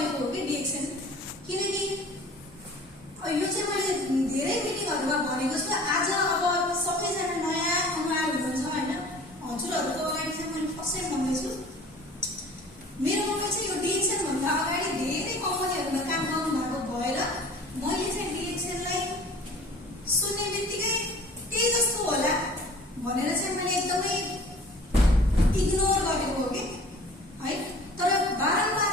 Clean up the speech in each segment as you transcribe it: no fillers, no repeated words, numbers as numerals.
गरेको हो कि डिएक्सन, किनकि यो चाहिँ मैले धेरै मिटिङहरुमा भनेको छु। आज अब सबैजना नयाँ अनुहार हुनुहुन्छ हैन, हजुरहरुको अगाडि चाहिँ मैले फर्स्ट टाइम भन्दैछु। मेरो मनमा चाहिँ यो डिएक्सन भन्दा अगाडि धेरै कम्पनीहरुमा काम गर्नु भएको भएर मैले चाहिँ डिएक्सनलाई सुन्ने बित्तिकै त्यही जस्तो होला भनेर चाहिँ मैले एकदमै इग्नोर गरेको हो कि है। तर बारम्बार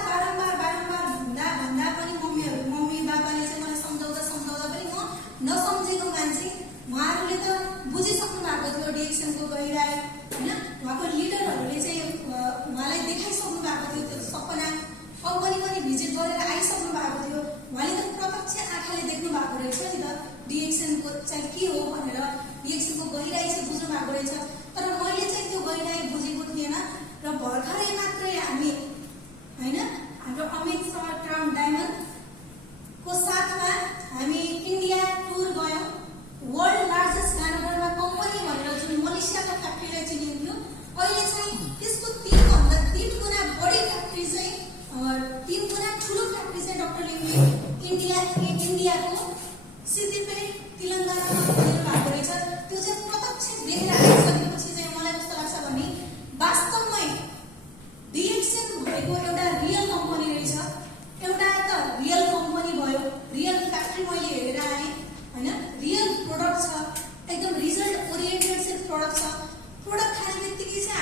भन्दा पनि मम्मी बाबाले चाहिँ मलाई सम्झाउँदा पनि म नसम्झेको मान्छे, उहाँहरूले त बुझिसक्नु भएको थियो डिएक्सनको गहिराई हैन। उहाँको लिडरहरूले चाहिँ उहाँलाई देखाइसक्नु भएको थियो त्यो सपना, कम्पनी पनि भिजिट गरेर आइसक्नु भएको थियो। उहाँले त प्रत्यक्ष आँखाले देख्नु भएको रहेछ नि त डिएक्सनको चाहिँ के हो भनेर, डिएक्सनको गहिराई चाहिँ बुझ्नु भएको रहेछ। तर मैले चाहिँ त्यो गहिराई बुझेको थिएन र भर्खरै मात्रै हामी हैन हाम्रो अमित सर क्राउन डायमन्डको साथमा हामी इन्डिया टुर गयौँ। वर्ल्ड लार्जेस्ट गानाडरमा कम्पनी भनेर जुन मलेसियाको फ्याक्ट्रीलाई चिनिन्थ्यो, अहिले चाहिँ त्यसको 3 गुणा बढी फ्याक्ट्री चाहिँ 3 गुणा ठुलो फ्याक्ट्री चाहिँ डाक्टर लिङले इन्डियाको सिद्धिपेट तेलङ्गानामा खोल्नु भएको रहेछ। त्यो चाहिँ प्रत्यक्ष देखेर आइसकेपछि चाहिँ मलाई कस्तो लाग्छ भने वास्तवमै डिएक्सन भनेको एउटा रियल कम्पनी रहेछ। एउटा त रियल कम्पनी भयो, रियल फ्याक्ट्री मैले हेरेर आएँ हैन, रियल प्रोडक्ट छ, एकदम रिजल्ट ओरिएन्टेड चाहिँ प्रोडक्ट छ। प्रोडक्ट खाने बित्तिकै चाहिँ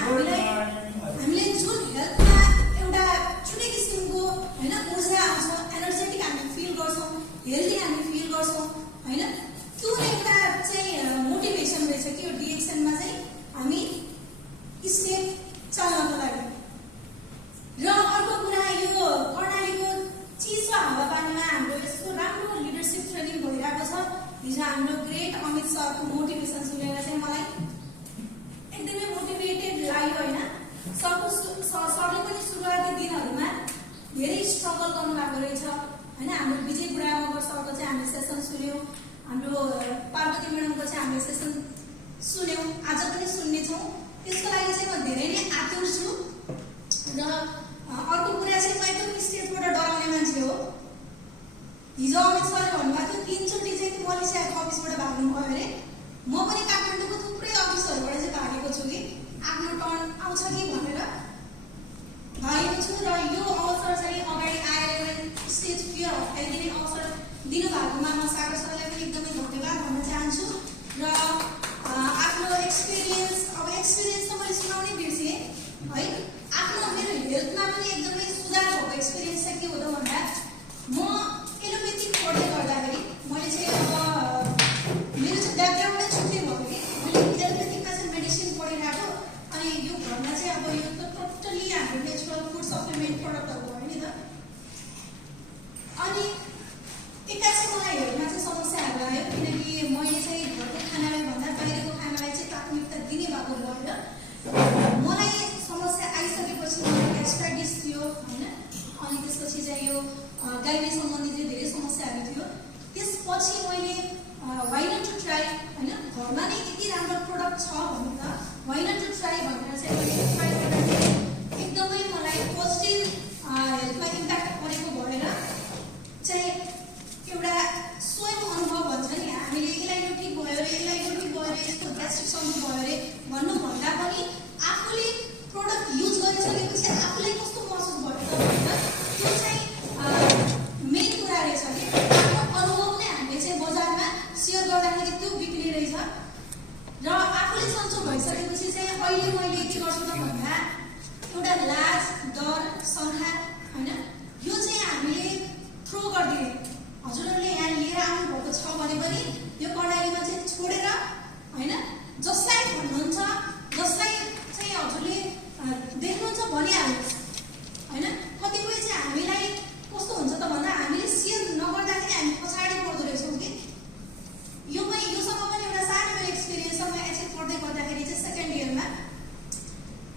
हामीले जुन हेल्थमा एउटा छुट्टै किसिमको हैन ऊर्जा आउँछ, एनर्जेटिक हामी फिल गर्छौँ, हेल्दी हामी फिल गर्छौँ हैन, त्यो एउटा चाहिँ मोटिभेसन रहेछ कि यो डिएक्सनमा चाहिँ हामी स्टेप चाल्नको लागि। र अर्को कुरा, यो कर्णालीको चिसो हावापानीमा हाम्रो यस्तो राम्रो लिडरसिप ट्रेनिङ भइरहेको छ। हिजो हाम्रो ग्रेट अमित सरको मोटिभेसन सुनेर चाहिँ मलाई एकदमै मोटिभेटेड लाग्यो हैन। सरले पनि सुरुवाती दिनहरुमा धेरै स्ट्रगल गर्नु भएको रहेछ हैन। हाम्रो विजय बुढामगर सरको चाहिँ हामीले सेसन सुन्यौँ, हाम्रो पार्वती म्याडमको चाहिँ हामीले सेसन सुन्यौँ, आज पनि सुन्नेछौँ। त्यसको लागि चाहिँ म धेरै नै आतुर छु। र अर्को कुरा चाहिँ म एकदम स्टेजबाट डराउने मान्छे हो। हिजो अमित सरले भन्नुभएको थियो 3 चोटि चाहिँ मलेसियाको अफिसबाट भाग्नु भयो अरे। म पनि काठमाडौँको थुप्रै अफिसहरूबाट चाहिँ भागेको छु कि आफ्नो टर्न आउँछ कि भनेर भागेको छु। र यो अवसर चाहिँ अगाडि आएर स्टेज फियर हटाइदिने अवसर दिनुभएकोमा म सागर सरलाई पनि एकदमै धन्यवाद भन्न चाहन्छु। र आफ्नो एक्सपिरियन्स त मैले सुनाउनै बिर्सेँ है। आफ्नो मेरो हेल्थमा पनि एकदमै सुधार भएको एक्सपिरियन्स चाहिँ के हो त भन्दा, म एलोपेथिक पढ्दै गर्दाखेरि मैले चाहिँ अब मेरो चाहिँ ब्याकग्राउन्डै छुट्टै भयो कि मैले एलोपेथिकमा चाहिँ मेडिसिन पढिरहेको, अनि यो घरमा चाहिँ अब यो त टोटली हाम्रो नेचुरल फुड सप्लिमेन्ट प्रडक्टहरू भयो नि त। अनि एक्कासी मलाई हेल्थमा चाहिँ समस्याहरू आयो, किनकि मैले चाहिँ घरको खानालाई भन्दा बाहिरको खानालाई चाहिँ प्राथमिकता दिने भएको भएर मलाई समस्या आइसकेपछि मलाई ग्यास्ट्राइटिस थियो हैन। अनि त्यसपछि चाहिँ यो गाइने सम्बन्धी चाहिँ धेरै समस्याहरू थियो। त्यसपछि मैले वाइ नट टु ट्राई हैन, घरमा नै यति राम्रो प्रोडक्ट छ भने त वाइ नट टु ट्राई भनेर चाहिँ मैले ट्राई गर्दाखेरि एकदमै मलाई पोजिटिभ हेल्थमा इम्प्याक्ट परेको भएर चाहिँ एउटा स्वयं अनुभव भन्छ नि, हामीले यसलाई यो ठिक भयो अरे, यसलाई यो ठिक भयो अरे, यस्तो ग्यास्ट्रिक सन्चो भयो अरे भन्नुभन्दा पनि आफूले प्रोडक्ट युज गरिसकेपछि आफूलाई कस्तो महसुस भयो त भनेर त्यो चाहिँ मेन कुरा रहेछ कि आफ्नो अनुभव नै हामीले चाहिँ बजारमा सेयर गर्दाखेरि त्यो बिक्री रहेछ। र आफूले सन्चो भइसकेपछि चाहिँ अहिले मैले के गर्छु त भन्दा एउटा लाज, डर, शङ्का हैन, यो चाहिँ हामीले थ्रो गरिदिने। हजुरहरूले यहाँ लिएर आउनुभएको छ भने पनि यो कर्णालीमा चाहिँ छोडेर हैन, जसलाई भन्नुहुन्छ, जसलाई चाहिँ हजुरले देख्नुहुन्छ भनिहाल्नुहोस् हैन। कतिपय चाहिँ हामीलाई कस्तो हुन्छ त भन्दा हामीले सेयर नगर्दाखेरि हामी पछाडि पर्दो रहेछौँ कि। योसँग पनि एउटा सानो मेरो एक्सपिरियन्स छ। म एचएस पढ्दै गर्दाखेरि चाहिँ सेकेन्ड इयरमा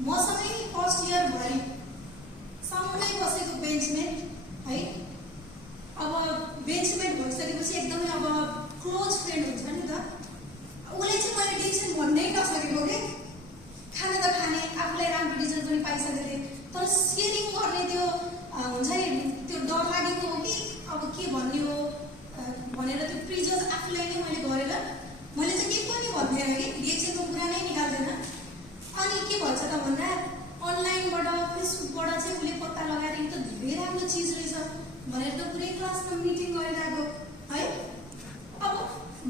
मसँगै फर्स्ट इयर भरि सँगै बसेको बेन्चमेट है, अब बेन्चमेट भइसकेपछि एकदमै अब क्लोज फ्रेन्ड हुन्छ नि त। उसले चाहिँ मैले डिएक्सन भन्नै नसकेको कि, खाना त खाने, आफूलाई राम्रो रिजल्ट पनि पाइसकेको थिएँ, तर सेयरिङ गर्ने त्यो हुन्छ नि त्यो डर अब के भन्ने हो भनेर त्यो प्रिजस आफूलाई नै मैले गरेर मैले चाहिँ के पनि भन्दैन कि रिएक्सनको कुरा नै निकाल्दैन। अनि के भन्छ त भन्दा अनलाइनबाट फेसबुकबाट चाहिँ उसले पत्ता लगाएर यो त धेरै राम्रो चिज रहेछ भनेर त पुरै क्लासमा मिटिङ गरिरहेको है। अब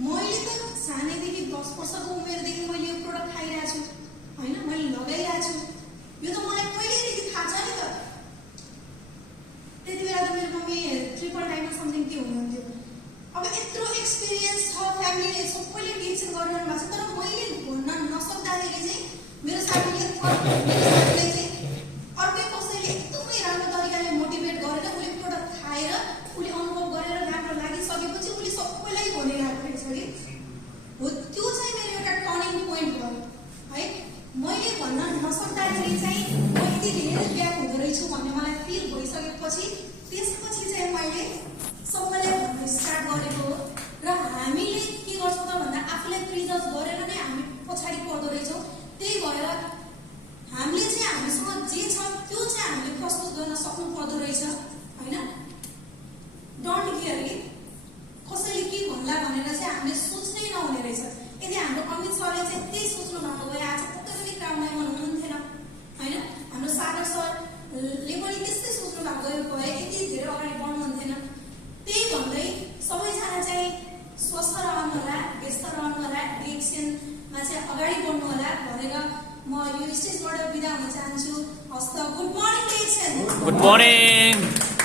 मैले त सानैदेखि 10 वर्षको उमेरदेखि मैले यो प्रोडक्ट खाइरहेको छु होइन, मैले लगाइरहेको छु, यो त मलाई पहिल्यैदेखि थाहा छ नि त। त्यति बेला त मेरो मम्मी ट्रिपल डाइमा समथिङ के हुनुहुन्थ्यो। अब यत्रो एक्सपिरियन्स छ, फ्यामिलीले सबैले रिएक्सन गरिरहनु भएको छ, तर मैले भन्न नसक्दाखेरि चाहिँ मेरो साथीले चाहिँ अर्कै कसैले एकदमै राम्रो तरिकाले मोटिभेट गरेर उसले प्रोडक्ट खाएर उसले अनुभव गरेर राम्रो लागिसकेपछि उसले सबैलाई भनिरहेको रहेछ कि हो। त्यो चाहिँ मेरो एउटा टर्निङ पोइन्ट भयो है। मैले भन्न नसक्दाखेरि चाहिँ म यति धेरै ब्याक हुँदो रहेछु भन्ने मलाई फिल भइसकेपछि त्यसपछि चाहिँ मैले सबैलाई भन्न स्टार्ट गरेको हो। र हामीले के गर्छौँ त भन्दा आफूलाई प्रिजस गरेर नै हामी पछाडि पर्दो रहेछौँ। त्यही भएर हामीले चाहिँ हामीसँग जे छ त्यो चाहिँ हामीले प्रस्तुत गर्न सक्नु पर्दो रहेछ होइन। डोन्ट केयर कि कसैले के भन्ला भनेर चाहिँ हामीले सोच्नै नहुने रहेछ। यदि हाम्रो अमित सरले चाहिँ त्यही सोच्नु भएको भए आज पक्कै पनि क्राउडलाई हुनुहुन्थेन होइन। हाम्रो सागर सरले पनि त्यस्तै सोच्नु भएको भए यति धेरै अगाडि बढ्नुहुन्थेन। त्यही भन्दै सबैजना चाहिँ स्वस्थ रहनु होला, व्यस्त रहनु होला, रिएक्सनमा चाहिँ अगाडि बढ्नु होला भनेर म यो स्टेजबाट बिदा हुन चाहन्छु। हस्त good morning reaction. Good morning.